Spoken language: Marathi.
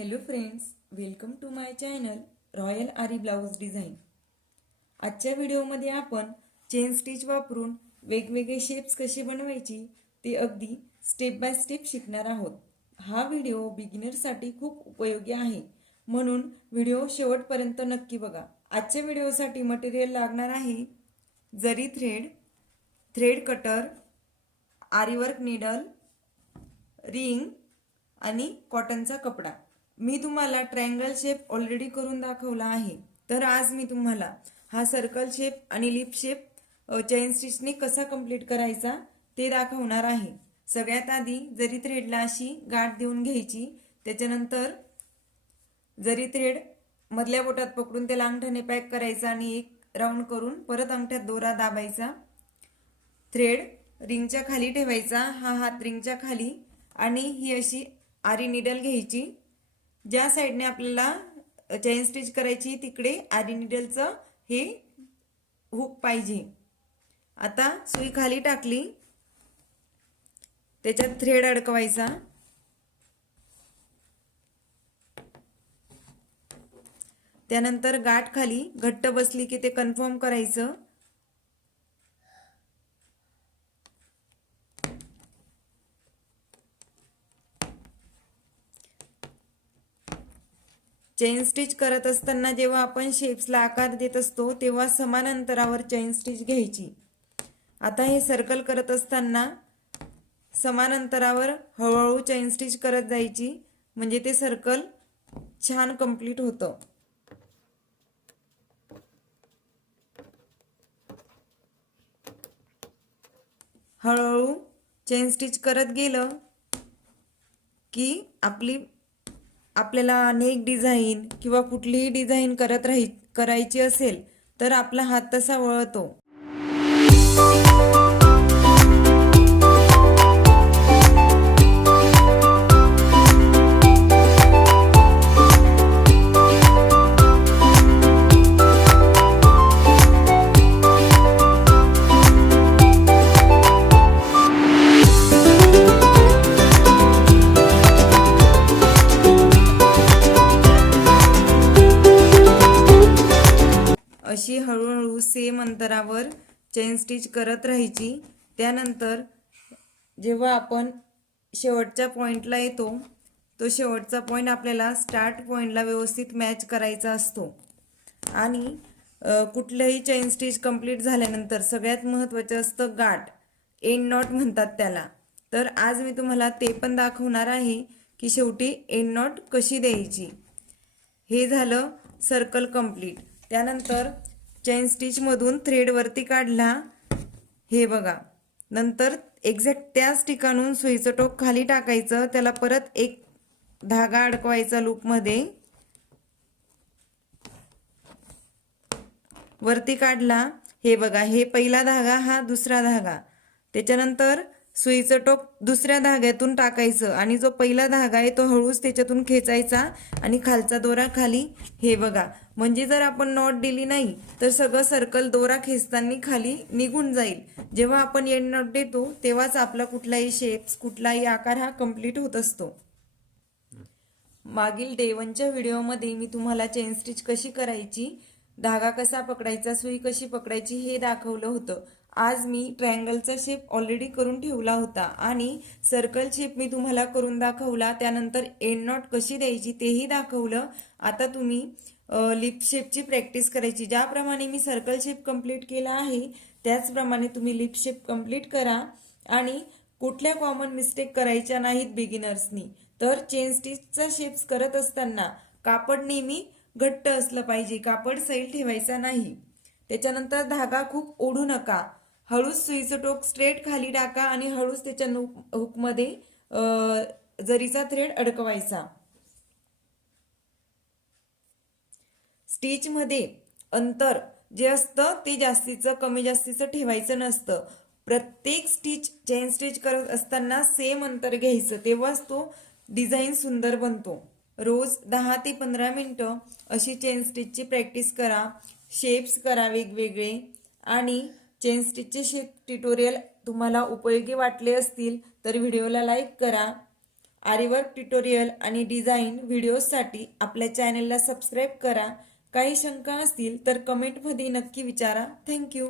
Hello friends welcome to my channel royal aari blouse design आजच्या व्हिडिओमध्ये आपण चेन स्टिच वापरून वेगवेगळे शेप्स कसे बनवायची ते अगदी स्टेप बाय स्टेप शिकणार आहोत. हा व्हिडिओ बिगिनरसाठी खूप उपयोगी आहे. म्हणून व्हिडिओ शेवटपर्यंत नक्की बघा. आजच्या व्हिडिओसाठी मटेरियल लागणार आहे zari thread thread cutter aari work needle ring आणि कॉटनचा कपडा. मी तुम्हाला ट्रायंगल शेप ऑलरेडी करून दाखवला आहे. तर आज मी तुम्हाला हा सर्कल शेप आणि लिप शेप चैन स्टिचने कसा कंप्लीट करायचा ते दाखवणार आहे. सगळ्यात आधी जरी थ्रेडला अशी गाठ देऊन घ्यायची त्याच्यानंतर जरी थ्रेड मधल्या बोटात पकडून त्याला अंगठ्याने पॅक करायचा आणि एक राऊंड करून परत अंगठ्यात दोरा दाबायचा. थ्रेड रिंगच्या खाली ठेवायचा हा हात रिंगच्या खाली आणि ही अशी आरी निडल घ्यायची. ज्या साईडने आपल्याला चैन स्टिच करायची तिकडे आरी निडलचं हे हुक पाहिजे. आता सुई खाली टाकली. त्याच्यात थ्रेड अडकवायचा. त्यानंतर गाठ खाली घट्ट बसली की ते कन्फर्म करायचं. चेन स्टिच करत असताना जेव्हा आपण शेप्सला आकार देत असतो तेव्हा समान अंतरावर चेन स्टिच घ्यायची. आता हे सर्कल करत असताना समान अंतरावर हळूहळू चेन स्टिच करत जायची. म्हणजे ते सर्कल छान कंप्लीट होतं. हळूहळू चेन स्टिच करत गेलं की आपली आपल्याला अनेक डिझाईन किंवा कुठलीही डिझाईन करत राही करायची असेल तर आपला हात तसा वळतो. अशी हळूहळू सेम अंतरावर चेन स्टिच करत राहायची. त्यानंतर जेव्हा आपण शेवटच्या पॉईंटला येतो तो शेवटचा पॉईंट आपल्याला स्टार्ट पॉईंटला व्यवस्थित मॅच करायचा असतो. आणि कुठलंही चेन स्टिच कंप्लीट झाल्यानंतर सगळ्यात महत्त्वाचं असतं गाठ. एंड नॉट म्हणतात त्याला. तर आज मी तुम्हाला ते पण दाखवणार आहे की शेवटी एंड नॉट कशी द्यायची. हे झालं सर्कल कंप्लीट त्यानंतर चेन स्टिचमधून थ्रेडवरती काढला. हे बघा. नंतर एक्झॅक्ट त्याच ठिकाणून सुईचं टोक खाली टाकायचं. त्याला परत एक धागा अडकवायचा लूपमध्ये वरती काढला. हे बघा. हे पहिला धागा हा दुसरा धागा. त्याच्यानंतर सुईचं टोक दुसऱ्या धाग्यातून टाकायचं आणि जो पहिला धागा आहे तो हळूच त्याच्यातून खेचायचा आणि खालचा दोरा खाली हे बघा. म्हणजे जर आपण नॉट दिली नाही तर सगळं सर्कल दोरा खेचताना खाली निघून जाईल. जेव्हा आपण एंड नॉट देतो तेव्हाच आपला कुठलाही शेप्स कुठलाही आकार हा कंप्लीट होत असतो. मागील डेवनच्या व्हिडिओमध्ये मी तुम्हाला चेन स्टिच कशी करायची धागा कसा पकडायचा सुई कशी पकडायची हे दाखवलं होतं. आज मी ट्रायंगलचा शेप ऑलरेडी करून ठेवला होता आणि सर्कल शेप मी तुम्हाला करून दाखवला. त्यानंतर एंड नॉट कशी द्यायची तेही दाखवलं. आता तुम्ही लिप शेपची प्रॅक्टिस करायची. ज्याप्रमाणे मी सर्कल शेप कंप्लीट केला आहे त्याचप्रमाणे तुम्ही लिप शेप कंप्लीट करा आणि कुठल्या कॉमन मिस्टेक करायच्या नाहीत बिगिनर्सनी तर चेन स्टिचचा शेप्स करत असताना कापड नेहमी घट्ट असलं पाहिजे. कापड सैल ठेवायचा नाही. त्याच्यानंतर धागा खूप ओढू नका. हळूच सुईचं टोक स्ट्रेट खाली टाका आणि हळूच त्याच्या नुक हुकमध्ये जरीचा थ्रेड अडकवायचा. स्टिचमध्ये अंतर जे असतं ते जास्तीचं कमी जास्तीचं ठेवायचं नसतं. प्रत्येक स्टिच चेन स्टिच करत असताना सेम अंतर घ्यायचं. तेव्हाच तो डिझाईन सुंदर बनतो. रोज दहा ते पंधरा मिनटं अशी चेन स्टिचची प्रॅक्टिस करा. शेप्स करा वेगवेगळे आणि चेन स्टिचचे शेप ट्युटोरियल तुम्हाला उपयोगी वाटले असतील तर व्हिडिओला लाईक करा. आरीवर्क ट्युटोरियल आणि डिझाईन व्हिडिओजसाठी आपल्या चॅनलला सबस्क्राईब करा. काही शंका असतील तर कमेंटमध्ये नक्की विचारा. थँक्यू.